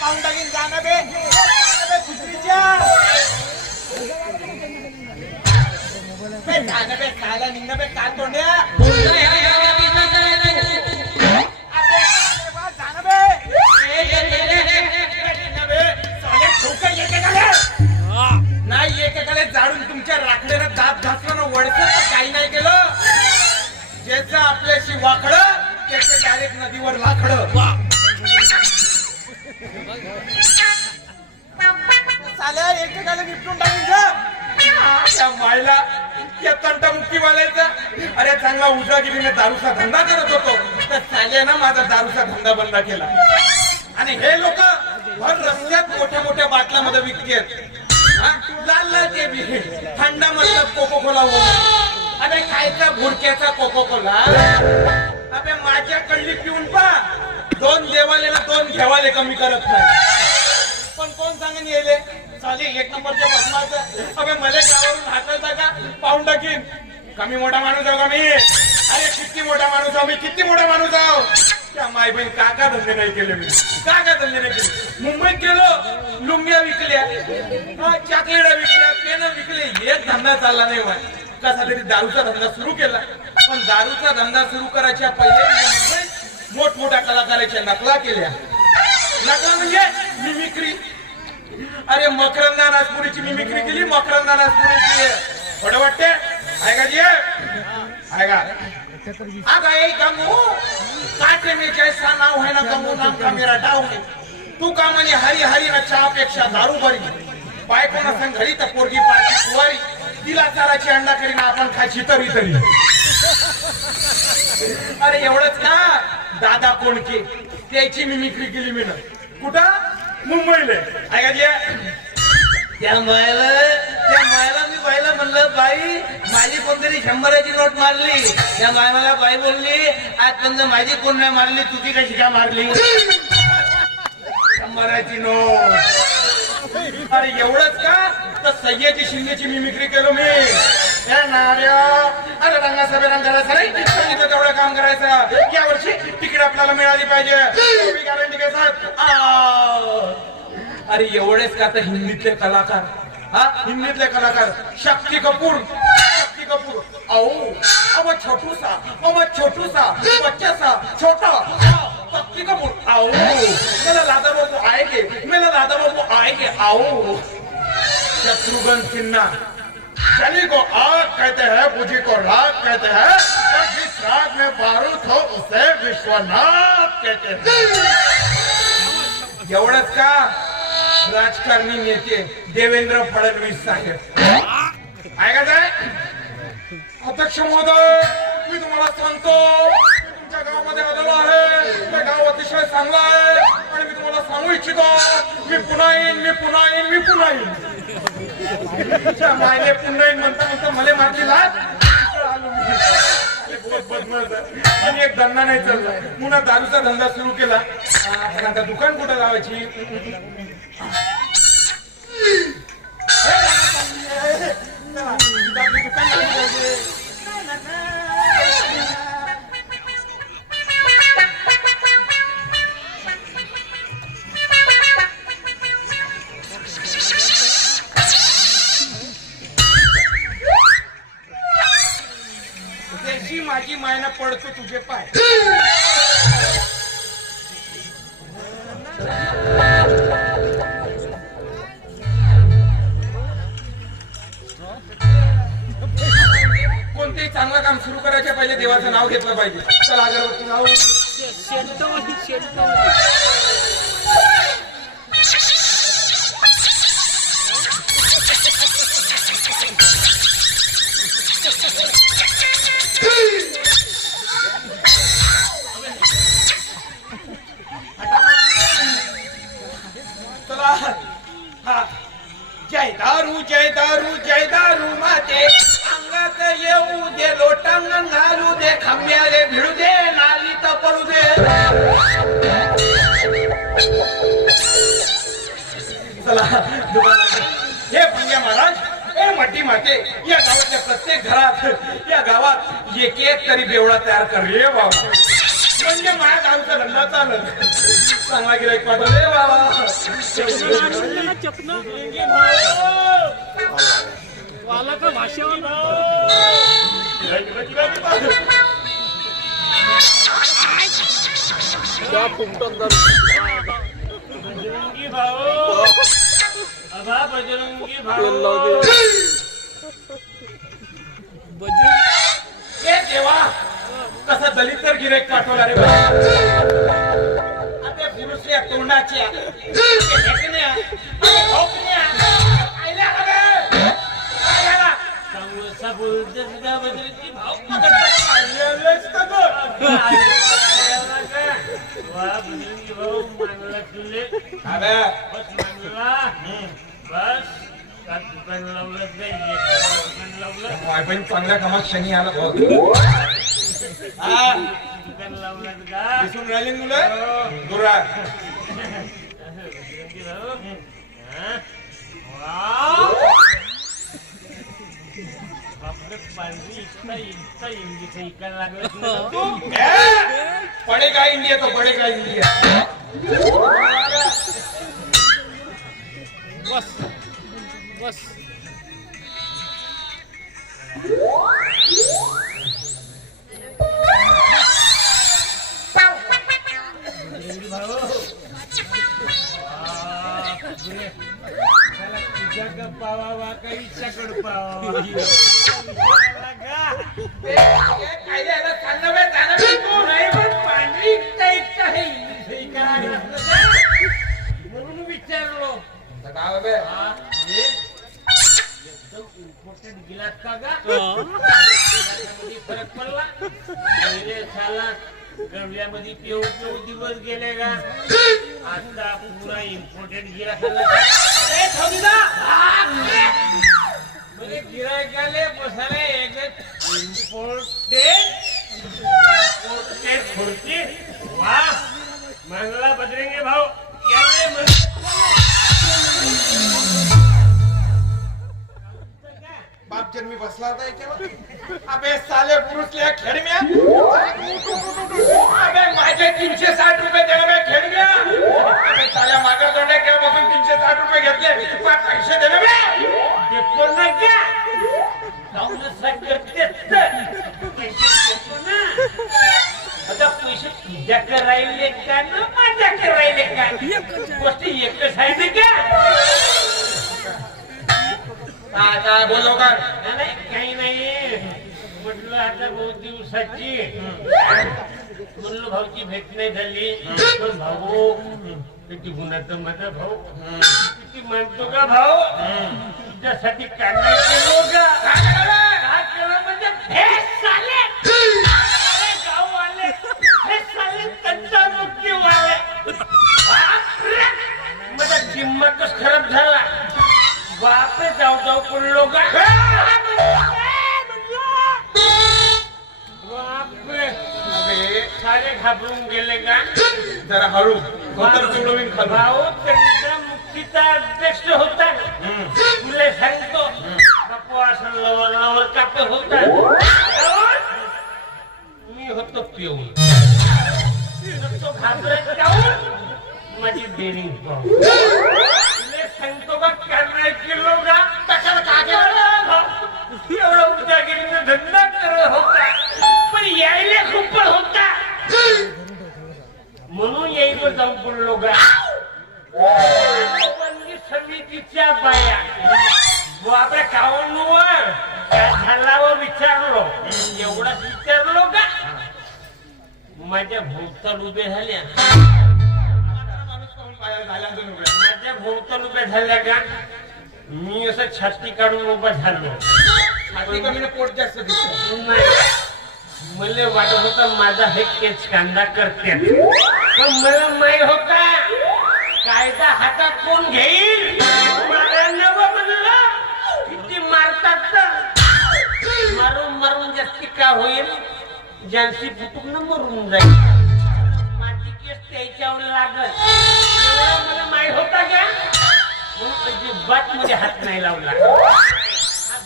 पाहून टाकीन जाणं बे कुत्रीच्या जाणं बे खायला निघणं बे काय तोंड्या नाही एकेकाले जाडून तुमच्या राखड्यानं दात घासलं वडचं तर काही नाही केलं ज्याचं आपल्याशी वाकडं त्याचं डायरेक्ट नदीवर लाकडं साल्या एकेकाला निपटून टाकायचं मायला या तंटामुक्ती वालायचा अरे चांगला उजागिरीने दारूचा धंदा करत होतो तर साल्यानं माझा दारूचा धंदा बंद केला आणि हे लोक भर रस्त्यात मोठ्या मोठ्या बाटल्यामध्ये विकतात लाल लाल ते बी थंडा मतलब कोको कोला अबे खायचा भुरक्याचा कोको कोला अबे माझ्या कळली पिऊन पा दोन देवालेला दोन घेवाले कमी करत नाही पण कोण सांगून येले चाले एक नंबरच्या बदमाचं अबे मले गावावरून हाकलता का पाहून टाकीन कमी मोठा माणूस आहो का मी अरे किती मोठा माणूस आहो मी किती मोठा माणूस आहो त्या माय बहीण काका धंदे नाही केले मी काका धंदे नाही केले मुंबईत गेलो लुंग्या विकल्या चॉकलेटा विकल्या पेनं विकले एक धंदा चालला नाही माय कसा तरी दारूचा धंदा सुरू केला पण दारूचा धंदा सुरू करायच्या पहिले मोठमोठ्या कलाकाराच्या नकला केल्या नकला म्हणजे मिमिक्री अरे मकरंदा नागपुरीची मिमिक्री केली मकरंदा नागपुरीची बडं वाटते आहे का जी आहे का अगं ए गमू काटे में जैसा नाव है ना गमू नाम का मेरा डाव है तू का म्हणे हरी हरी ना चहापेक्षा दारू बरी बायको ना संग घरी तर पोरगी पाठी कुवारी तिला चाराची अंडा करीन आपण खायची तरी तरी अरे एवढंच का दादा कोणके त्याची मिमिक्री केली मी ना कुठं मुंबईला ऐका जी त्या मायला मी बाईला म्हणलं बाई माझी कोणतरी 100ची नोट मारली त्या मायला बाई बोलली आजपर्यंत माझी कोण नाही मारली तुझी कशी काय मारली 100ची नोट अरे एवढंच का तर सय्याची शिंदेची मिमिक्री केलो मी अरे रंगासभे रंगाला नाही तेवढं काम करायचं या वर्षी तिकीट आपल्याला मिळाली पाहिजे गॅरंटी काय साहेब अरे एवढेच का तर हिंदीतले कलाकार हिंदीतले कलाकार शक्ती कपूर अब छोटू सा बच्चा सा छोटा शक्ती कपूर आओ मेरा दादा बाबू आएंगे आओ शत्रुघ्न सिन्हा चली को आग कहते हैं बुझी को राग कहते हैं और जिस राग में बारूद हो उसे विश्वनाथ कहते हैं एवढंच का राजकारणी नेते देवेंद्र फडणवीस साहेब ऐका काय अध्यक्ष महोदय मी तुम्हाला सांगतो तुमच्या गावामध्ये आलेलो आहे ते गाव अतिशय चांगलं आहे आणि मी तुम्हाला सांगू इच्छितो मी पुन्हा येईन मायले पुन्हा येईन म्हणता मला मारली लाज आलो मी बदमाश आणि एक धंदा नाही चालला पुन्हा दारूचा धंदा सुरू केला आता दुकान कुठं लावायची त्याची माझी मायना पडतो तुझे पाय कोणतेही चांगलं काम सुरू करायच्या पहिले देवाचं नाव घेतलं पाहिजे चला अगरबत्ती नाव जय दारू माते अंगात येऊ दे लोटांग घालू दे खांब्याले भिडू दे नाली पडू दे चला दुकानात हे पंजा महाराज ए मटी पाठीमागे या गावातल्या प्रत्येक घरात या गावात एक एक तरी बेवडा तयार कर रे बाबा. म्हणजे माझ्या दारूचा धंदा चालत चांगला गिराईक पाठव रे बाबा. बजरंगी भाऊ अबा बजरंगी भाऊ ए देवा कसा दलित तर गिराईक पाठवला रे बाबा. आता पुरुषल्या तोंडाच्या हेकण्या भोकण्या आयल्या का रे? आयल्या चांगलं बोलतेस का बजरंगी भाऊ वा बजरंगी भाऊ मानला तुले अबे बस मानला बस का दुकान लावलं काय दुकान लावलं माय पण चांगल्या कामात शनी आला बघ. दुकान लावलं का दिसून राहिली मुलं गुरा बजरंगी भाऊ वाव बापरे पांढरी इतका इंग्लिश ऐकायला लागलं तू पडेगा इंडिया तो पडेगा इंडिया. बस बस पावा काहीच्याकडे पावा म्हणून विचारलो गिलास का गा फरक पडला पहिले साला गवल्यामध्ये पिऊ दिवस गेले का आता पुरा इम्पोर्टेड म्हणजे गिरायकाले बसायला एक इम्पोर्टेड खुर्ची वा मंगला बजरंगी भाऊ बाप जन्मी बसला होता याच्यावर. अबे साले पुरुषल्या खेडम्या अबे माझे 360 रुपये दे रे खेडम्या. अबे साल्या मागर तोंडे केव्हापासून 360 रुपये घेतले पण पैसे दे रे. देतो ना क्या जाऊन करते आता पैसे तुझ्याकडे राहिले का ना माझ्याकडे राहिले का गोष्ट एकच आहे ना काय बोललो का नाही काही नाही म्हटलं आता बहुत दिवसाची म्हणलं भाऊची भेट नाही झाली पण भाऊ किती गुणाचं माझा भाऊ किती म्हणतो का भाऊ तुझ्यासाठी काढणार केलो का काय केलं म्हणजे भेट चाले गाव आले भेट चाले त्यांचा मुक्ती वाले माझा दिमागच खराब झाला बापरे जाऊ जाऊ पडलो का बापरे सारे घाबरून गेले का जरा हळू चिडवून खालो. भाऊ त्यांचा मुक्तीचा अध्यक्ष होता तुला सांगतो बापू असं लवर लवर कापे होता मी होतो पिऊन तो घाबरत जाऊन माझी डेरिंग पाहू सांगतो का करणार किलो का एवढा उदागिरीने धंदा करत होता पण यायला खूप होता म्हणून यायला जाऊन पडलो का समितीच्या बाया बाबा खाऊन काय झाला व विचारलो एवढाच विचारलो का माझ्या भोवताल उभे झाल्या माझ्या भोवताल उभ्या झाल्या का मी असं छाती काढून उभा झालो छाती कमी पोट जास्त दिसतो. नाही मला वाटत होता माझा हे केस कांदा करते पण मला माहित होता कायदा हातात कोण घेईल मला नव म्हणलं किती मारतात तर मारून मारून जास्ती का होईल जानसी फुटून मरून जाईल माझी केस त्याच्यावर लागत मला माहित होता का म्हणून अजिबात मध्ये हात नाही लावला हा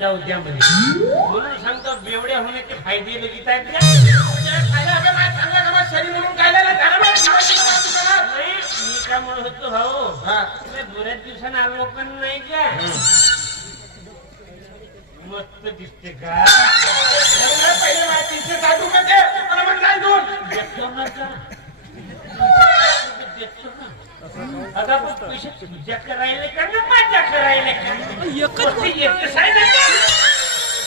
जाऊ द्या म्हणे म्हणून सांगतो बेवड्या होण्याचे फायदे लगेच आहेत का? खायला हवे माझ्या चांगल्या कामात शरीर म्हणून खायला नाही झालं बा. नाही, मी काय म्हणत होतो भाऊ हा. तुला बऱ्याच दिवसानं आलो पण नाही का मस्त दिसते का पहिले माझे 360 रुपये दे मला मग नाही दूर. देतो ना का देतो ना अगं पण पैसे तुझ्या करायला का ना माझ्या करायला का एकच आहे ना